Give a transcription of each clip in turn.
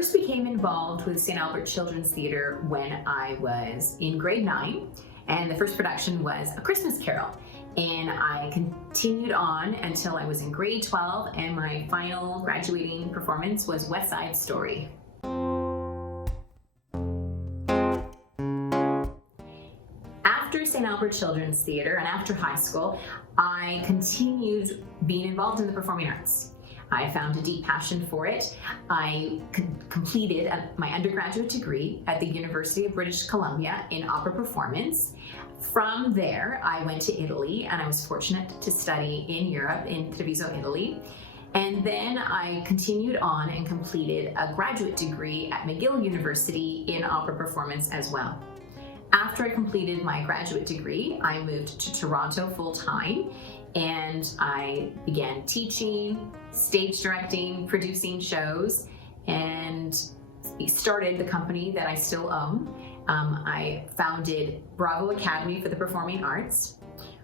first became involved with St. Albert Children's Theatre when I was in grade 9, and the first production was A Christmas Carol. And I continued on until I was in grade 12, and my final graduating performance was West Side Story. After St. Albert Children's Theatre and after high school, I continued being involved in the performing arts. I found a deep passion for it. I completed my undergraduate degree at the University of British Columbia in opera performance. From there, I went to Italy, and I was fortunate to study in Europe, in Treviso, Italy. And then I continued on and completed a graduate degree at McGill University in opera performance as well. After I completed my graduate degree, I moved to Toronto full-time, and I began teaching, stage directing, producing shows, and started the company that I still own. I founded Bravo Academy for the Performing Arts.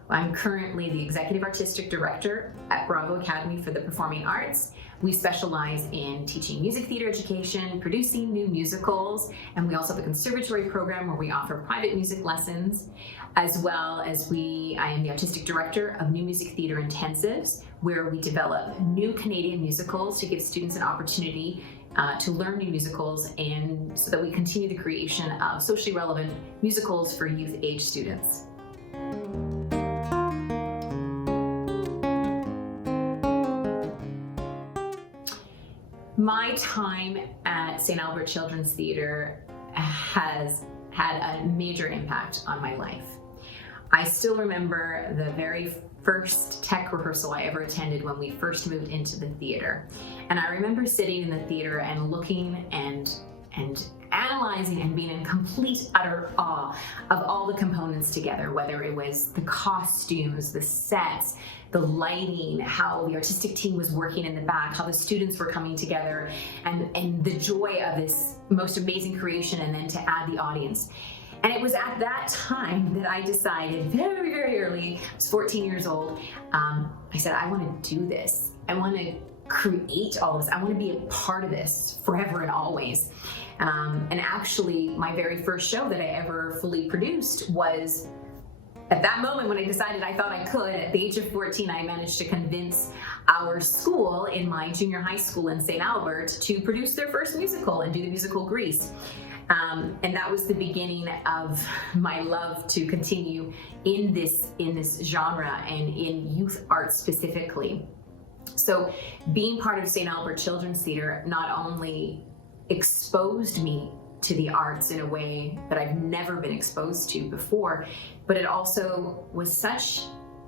I'm currently the Executive Artistic Director at Bravo Academy for the Performing Arts. We specialize in teaching music theater education, producing new musicals, and we also have a conservatory program where we offer private music lessons, as well as I am the Artistic Director of New Music Theater Intensives, where we develop new Canadian musicals to give students an opportunity to learn new musicals, and so that we continue the creation of socially relevant musicals for youth age students. My time at St. Albert Children's Theatre has had a major impact on my life. I still remember the very first tech rehearsal I ever attended when we first moved into the theater. And I remember sitting in the theater and looking and analyzing and being in complete utter awe of all the components together, whether it was the costumes, the sets, the lighting, how the artistic team was working in the back, how the students were coming together, and the joy of this most amazing creation, and then to add the audience. And it was at that time that I decided very, very early, I was 14 years old, I said, I want to do this. I want to create all this. I want to be a part of this forever and always. And actually, my very first show that I ever fully produced was, at that moment when I decided I thought I could, at the age of 14, I managed to convince our school in my junior high school in St. Albert to produce their first musical and do the musical Grease. And that was the beginning of my love to continue in this genre and in youth arts specifically. So being part of St. Albert Children's Theatre not only exposed me to the arts in a way that I've never been exposed to before, but it also was such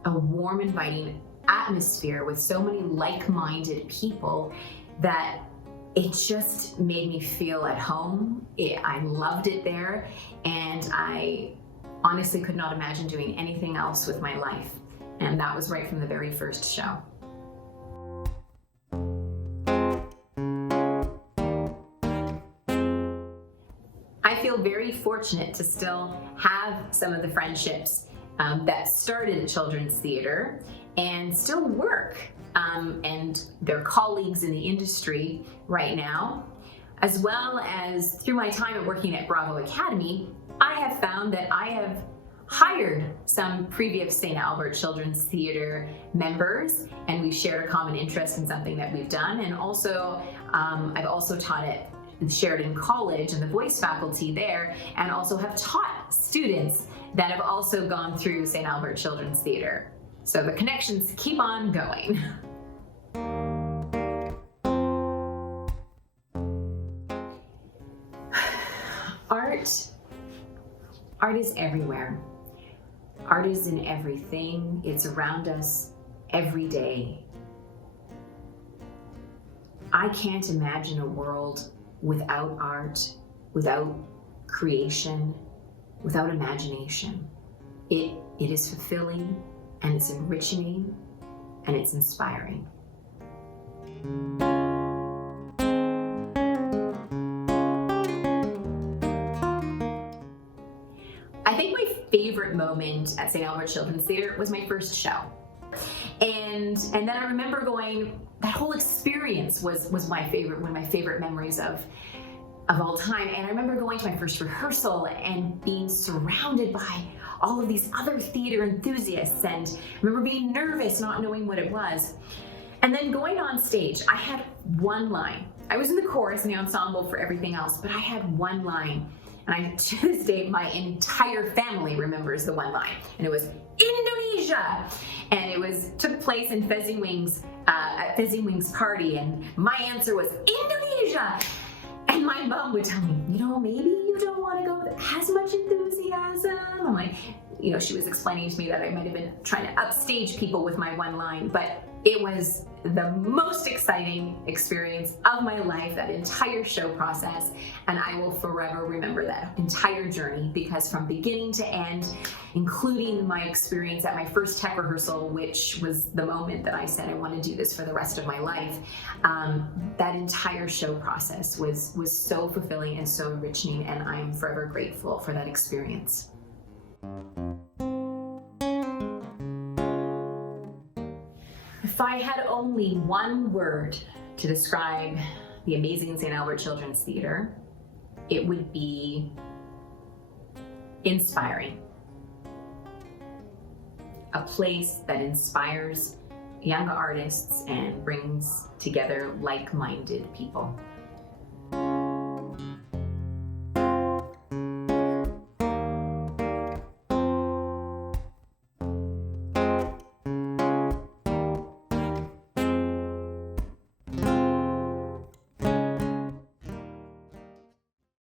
a warm, inviting atmosphere with so many like-minded people that it just made me feel at home. I loved it there, and I honestly could not imagine doing anything else with my life. And that was right from the very first show. I feel very fortunate to still have some of the friendships that started at Children's Theatre and still work, and they're colleagues in the industry right now, as well as through my time at working at Bravo Academy, I have found that I have hired some previous St. Albert Children's Theatre members, and we've shared a common interest in something that we've done. And also, I've also taught at Sheridan College and the voice faculty there, and also have taught students that have also gone through St. Albert Children's Theatre. So the connections keep on going. Art is everywhere. Art is in everything. It's around us every day. I can't imagine a world without art, without creation, without imagination. It is fulfilling, and it's enriching, and it's inspiring. I think my favorite moment at St. Albert Children's Theatre was my first show. And then I remember going, that whole experience was my favorite, one of my favorite memories of all time. And I remember going to my first rehearsal and being surrounded by all of these other theater enthusiasts, and I remember being nervous, not knowing what it was. And then going on stage, I had one line. I was in the chorus and the ensemble for everything else, but I had one line. And to this day, my entire family remembers the one line. And it was Indonesia. And it took place in Fezziwing's, at Fezziwing's party. And my answer was Indonesia. And my mom would tell me, maybe you don't want to go with as much enthusiasm. I'm like, she was explaining to me that I might have been trying to upstage people with my one line, but it was the most exciting experience of my life, that entire show process, and I will forever remember that entire journey, because from beginning to end, including my experience at my first tech rehearsal, which was the moment that I said I want to do this for the rest of my life, that entire show process was so fulfilling and so enriching, and I'm forever grateful for that experience. If I had only one word to describe the amazing St. Albert Children's Theatre, it would be inspiring. A place that inspires young artists and brings together like-minded people.